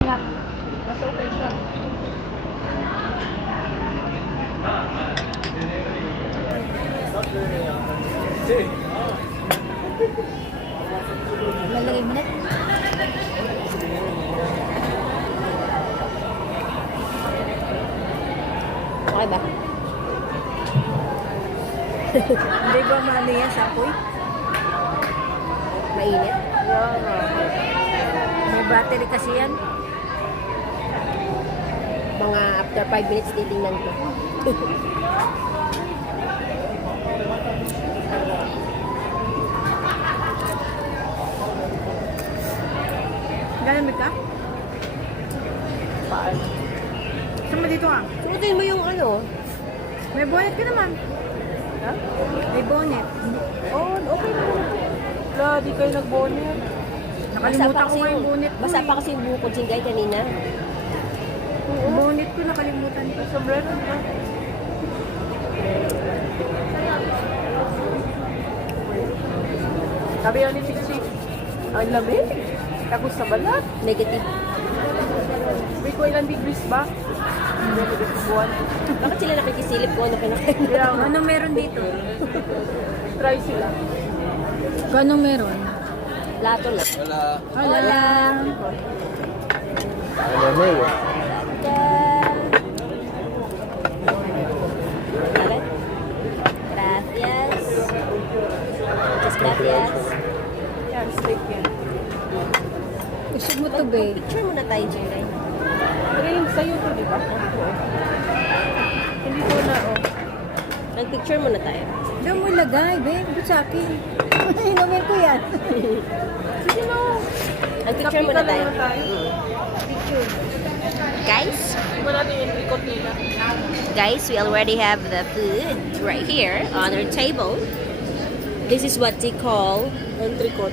Mas okay siya. Lalagay mo na. Okay ba? Hindi ba maano yan sa apoy? Mainit? May battery kasi yan. Mga after 5 minutes titingnan ko. Galamig ka? Paan? Sama dito ah. Suotin mo yung ano? May bonnet ka naman. Ha? May bonnet. Oh, okay na. Wala, di kayo nag-bonnet. Nakalimutan ko nga yung bonnet ko. Basa eh. pa kasi yung bukod singgay kanina. Yung bonnet ko nakalimutan ko. Sombrero, di ba? Sabi yan ni Chichi, ang lamig. Tapos sa balat. Negative. May ko ilang degrees ba? Hindi, negative 1. Bakit sila nakikisilip ko ano kinakain? Kaya nga, Ano meron dito? try sila. Kano meron? Lato lang. Hola. Vale. Gracias. Muchas gracias. Yan, steak yan. Gusto mo to, babe. Picture muna tayo, Jilay. Pero yung sa'yo to, di ba? Hindi ko na, oh. Nag-picture muna tayo. Diyan mo ilagay, babe. Ito sa akin. Inumin ko yan. Sige na, oh. Nag-picture muna tayo. Muna tayo. Picture. Guys, Iba natin yung tricot nila. we already have the food right here on our table. This is what they call Entrecote.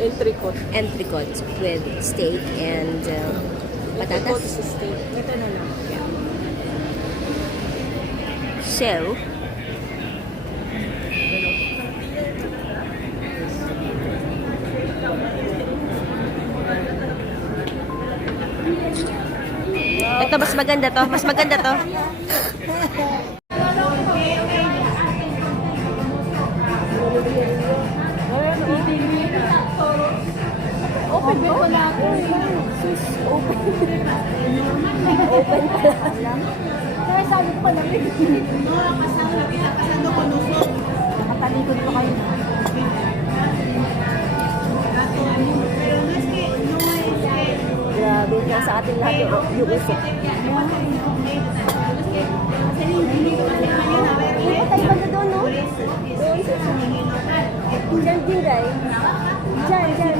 Entrecote. entrecote with steak and Entrecote patatas. sa steak. Ito na lang. So, ito mas maganda to, mas maganda to. Open ba ko na ako? Sus, open. Open pa lang. Kaya sabi ko pa lang. Nakatalikod pa kayo. Grabe, nasa atin lahat yung usok. Patay ba na doon, no? Doon sa Diyan, Jinday. Diyan.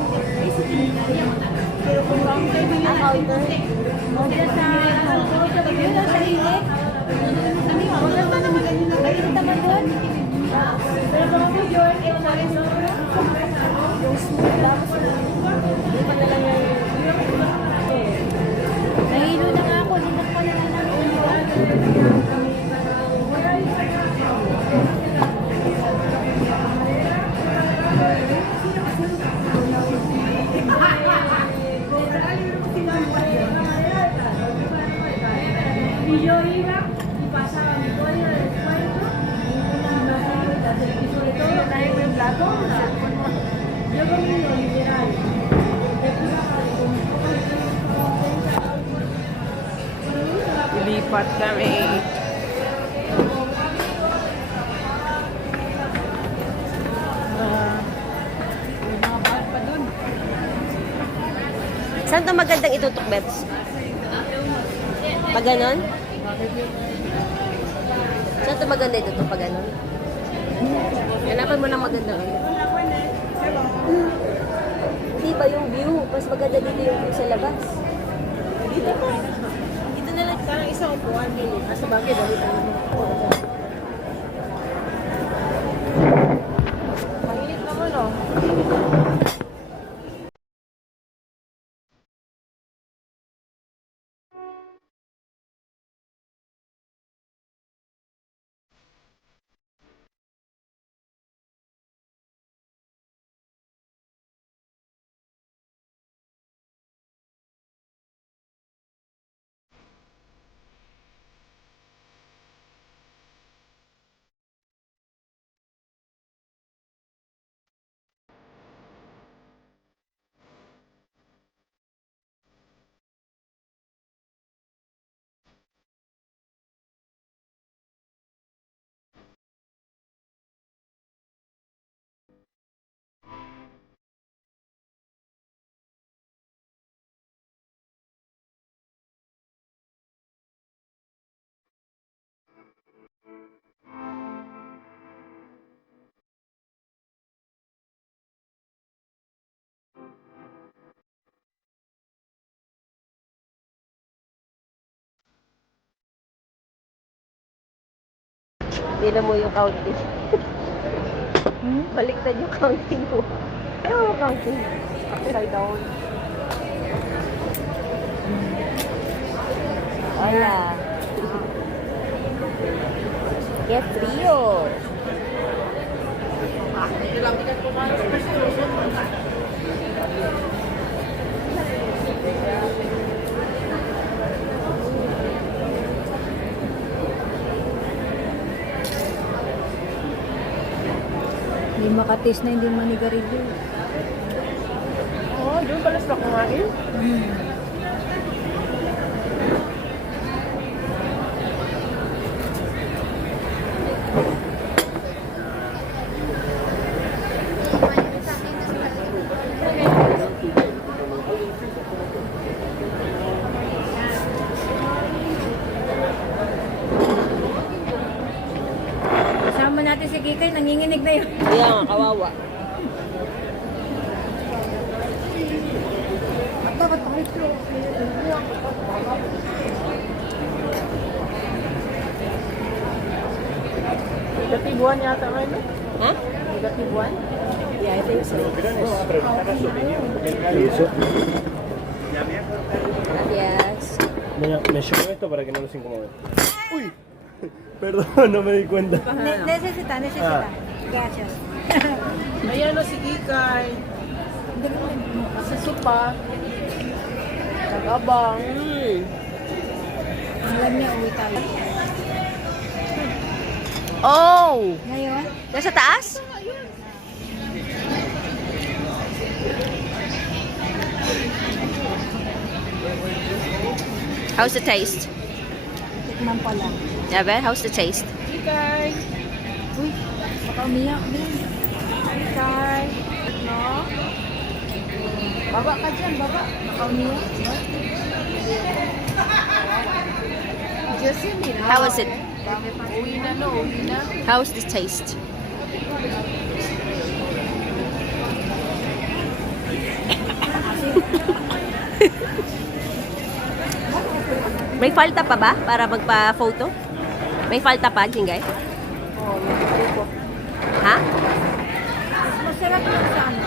Ang counter. O dyan sa... Yun lang sa init. Maganda naman. Mainit naman doon. Pero kung yun, Yung smooth lang. Hindi pa na lang yung... nahilo na nga ako. Linak pa na lang ng ulo. Y yo iba y pasaba mi código de descuento y sobre todo traer buen plato. Yo comí lo literal. Ilipat kami. May mga bag pa dun. Saan to magandang itutok, Bebs? Pag ganon? Saan to maganda itutok pag ganon? Hanapan mo ng magandang ano. Hindi ba yung view? Mas maganda dito yung view sa labas. Dito pa. Dito na lang parang isang upuan. Nasa bagay, dali tayo. Tingnan mo yung counting. Baliktad yung counting mo. Ayaw mo counting. Upside down. Hola. Qué frío. Hindi makatis na hindi manigarilyo. Oh, doon pala sila kumain. Kasama natin si Kikay, nanginginig na yun. Kaya nga, kawawa. Negatibuan yata ngayon. No? Ha? Negatibuan? Yeah, I think so. Gracias. Me llevo esto para que no los incomode. Uy, perdón, no me di cuenta. Necesita. Gracias. Ayan o si Kikay. Sa sopa. Nag-abang. Alam niya, uwi tayo. Oh! Ngayon? Nasa taas? How's the taste? Tikman pa lang. Ever? How's the taste? Kikay. Uy, baka umiyak din. Kikay. No? Baba ka dyan, baba. Baka umiyak. How was it? Uwi na, no? Uwi na. How's the taste? May falta pa ba para magpa-photo? May falta pa, Jingay? Oh, nagpupo. Ha? Masarap lang sa ano.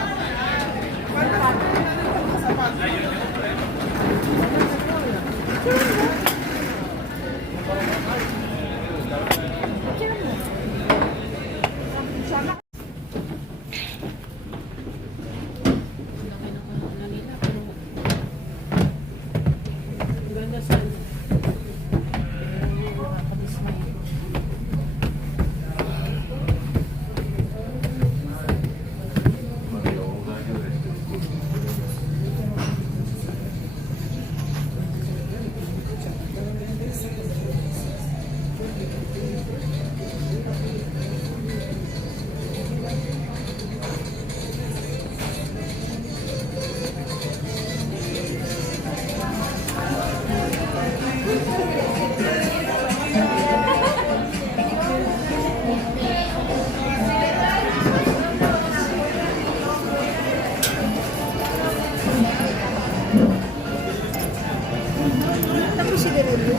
Tapos sigarilyo.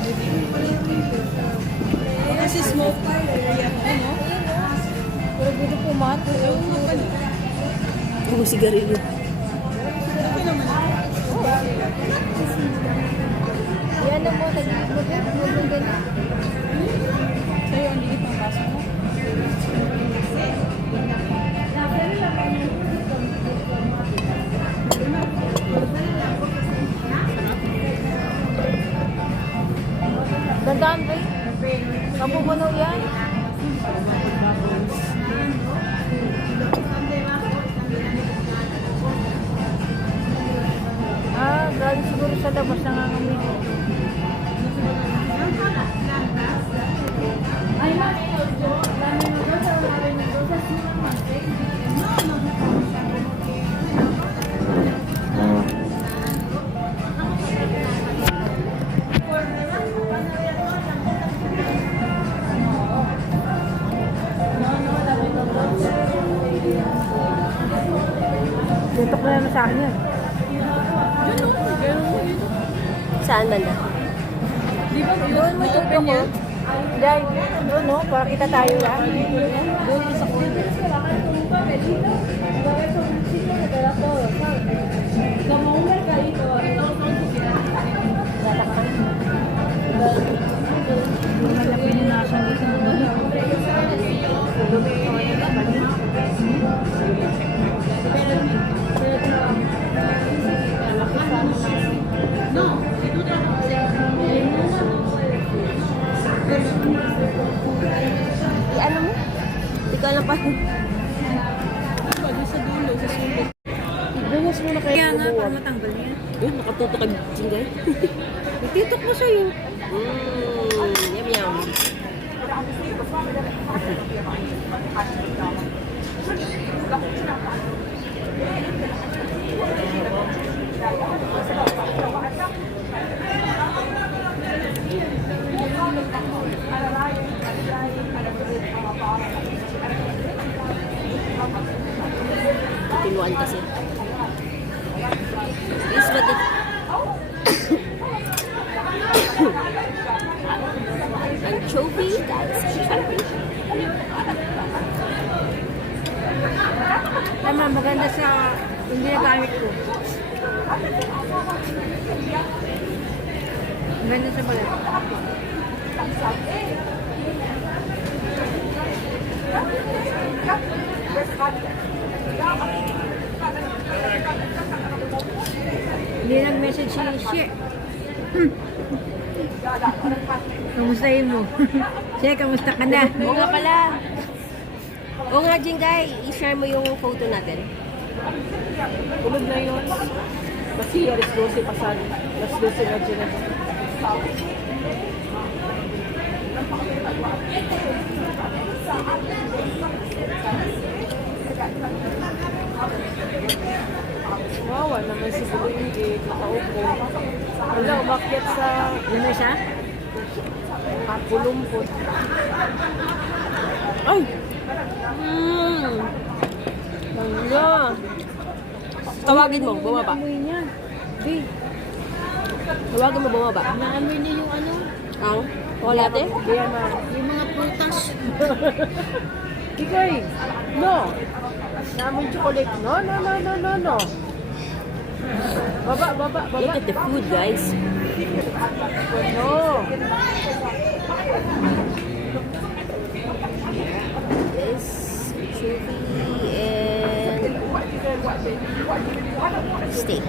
Kasi smoke pa yun. Ano? Pero dito pumato. Yung sigarilyo. Yan na mo, nagigit mo din. Huwag mong ganyan. Sa'yo, ang ligit ng baso mo. Dandaan ba? Kapupuno yan. Galing siguro sa labas nangangamoy dito. Ay, mas. Dami mo doon sa unarin na doon sa sinamang. Tutok na naman sa akin yan. Saan banda? Di ba doon mo tutok ko? Dahil, doon no, para kita tayo lang. Doon sa corner. Bajar con un papelito, va a haber con un sitio que te da todo, ¿sabes? Como un mercadito, todos son Malaki yung nasa dito mo. No, si tú trabajas en una no puedes. Ano mo? Ikaw lang pa. Doon sa dulo, sa sulit. Ibuhos mo na kayo. Kaya nga, para matanggal niya. Uy, nakatuto kay Jingay. Titok mo sa'yo. Yum yum. Tinuan kasi. This what it... Anchovy, guys. Anchovy. Tama, maganda sa hindi na gamit ko. Maganda sa balat. Hindi nag-message si Shie. Kamustahin mo? Shie, kamusta ka na? Oo nga pala. Oo nga, Jingay. I-share mo yung photo natin. Tulog na yun. Kasi alas 12 pasal. Alas 12 na dyan. Wawa naman si Buloy. Nakaupo. Wala, umakyat sa... Ano siya? Kapulumpot. Ay! Wala. Tawagin mo, bumaba. Amoy niya. Di, Tawagin mo, bumaba. naamoy niya yung ano? Ang? Wala te? Diyan na. Yung mga prutas. Ikoy, no. Naamoy chocolate. No, no, no, no, no, no. Baba, baba, baba. Look at the food, guys. No. This chili and steak.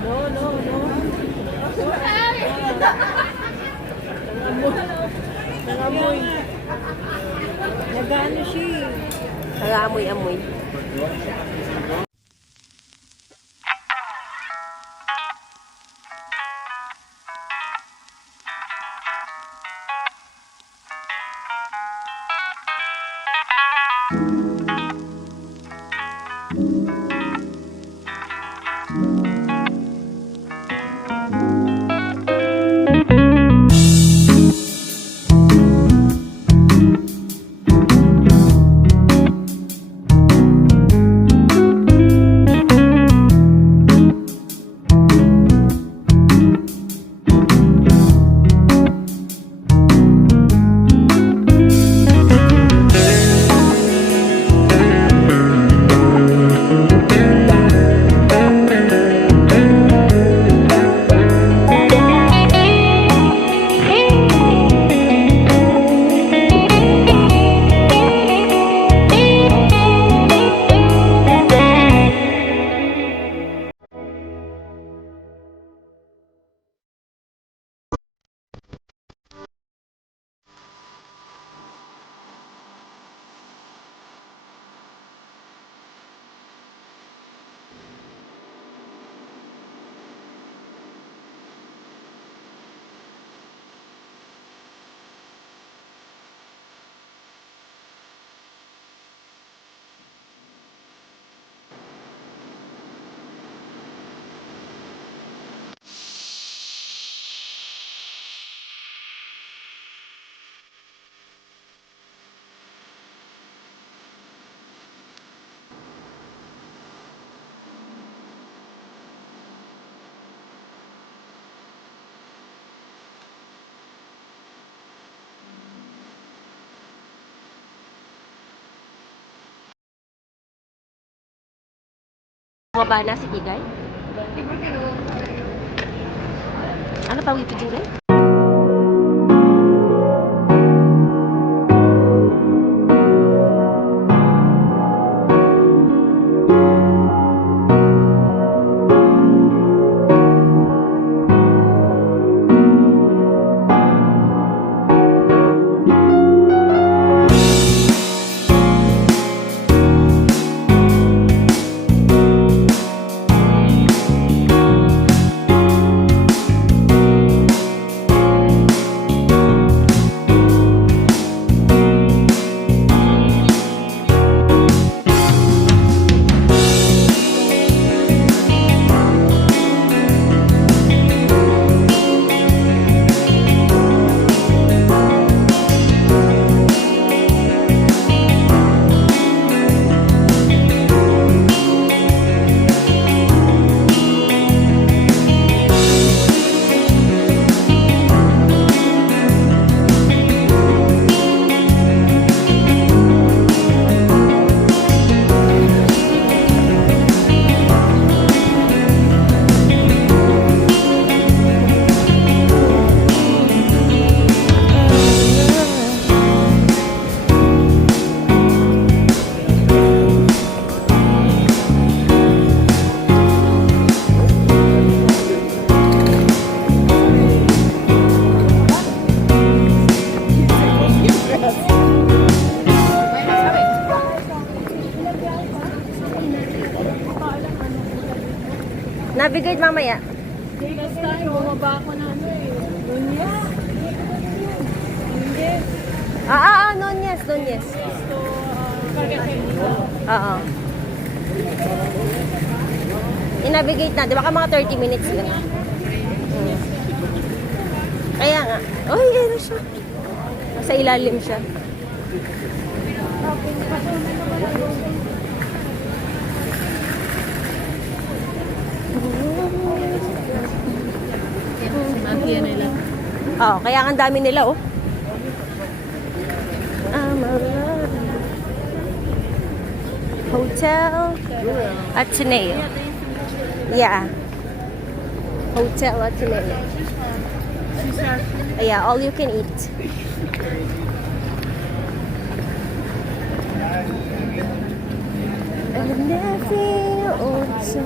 No, no, no. Nangamoy. Nangamoy. Nag-ano siya eh. Nag-amoy-amoy. Mga na si Kigay. Ano pa ang ipituloy? Navigate mamaya. Last time, bumaba ako na ano eh. Lunyas. Hindi. Nonyes. Gusto, Cartagena. Oo. I-navigate natin. Baka mga 30 minutes lang. Kaya nga. Uy, ano siya? Nasa ilalim siya. Oo, kaya ang dami nila, oh. Hotel Ateneo. Yeah. Hotel Ateneo. Yeah, all you can eat. And nothing also.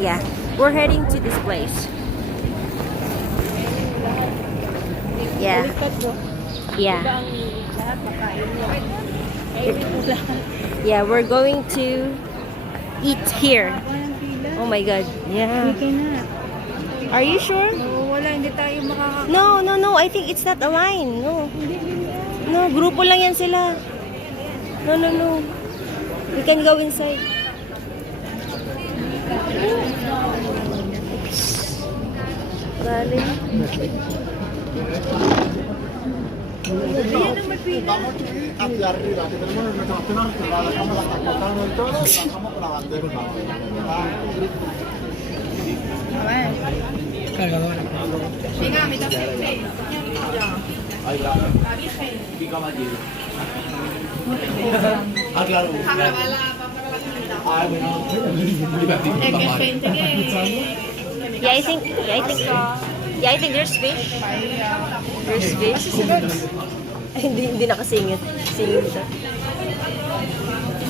Yeah, we're heading to this place. Yeah. Yeah. Yeah, we're going to eat here. Oh my God. Yeah. Are you sure? Wala, hindi tayo makaka... No. I think it's not a line. No. No, grupo lang yan sila. No. We can go inside. Galing. hacia arriba, que tenemos nuestra zona cerrada, dejamos las campanadas del todo, bajamos con la bandera. Ahí va. Pica más hielo. Ah, claro. Ah, bueno. Yeah, I think there's fish. There's fish. hindi nakasingit. Singit siya.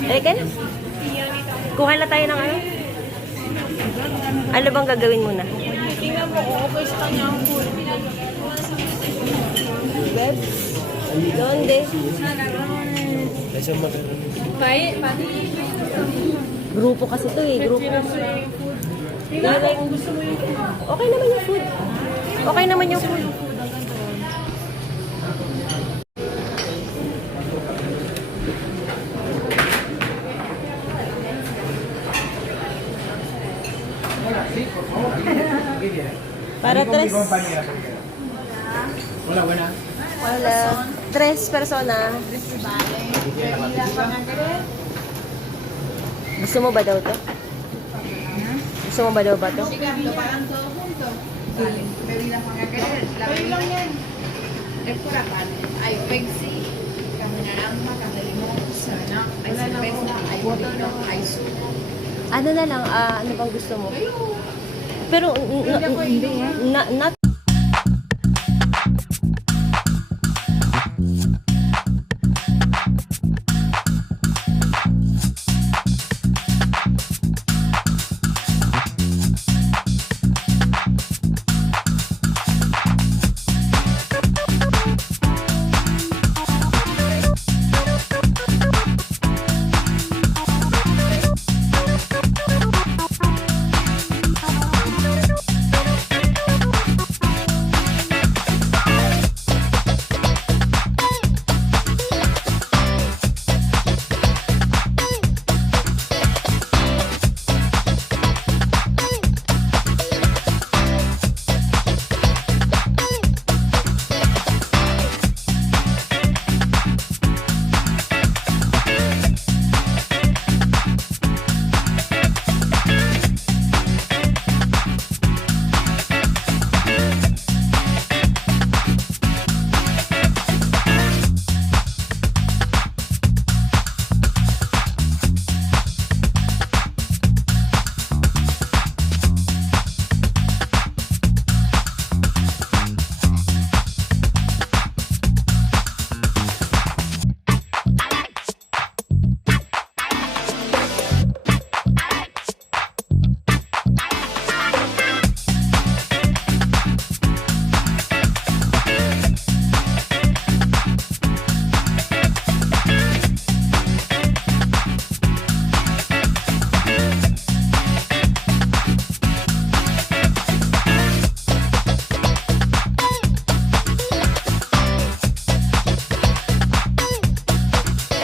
Halika na. Kuha na tayo ng ano? Ano bang gagawin muna? Tingnan mo, okay sa kanya ang food. Web? Donde? Grupo kasi to eh. Grupo. Gusto mo yung Okay naman yung food. Okay naman yung food. Para tres. Hola. Tres persona. Gusto mo ba daw to? Gusto mo ba daw ba to? Bebidas van a querer, la bebida es por aparte. Hay Pepsi, carne naranja, carne limón, Seven Up, hay cerveza, hay vino, hay zumo. Ano na lang, ano bang gusto mo? Pero, not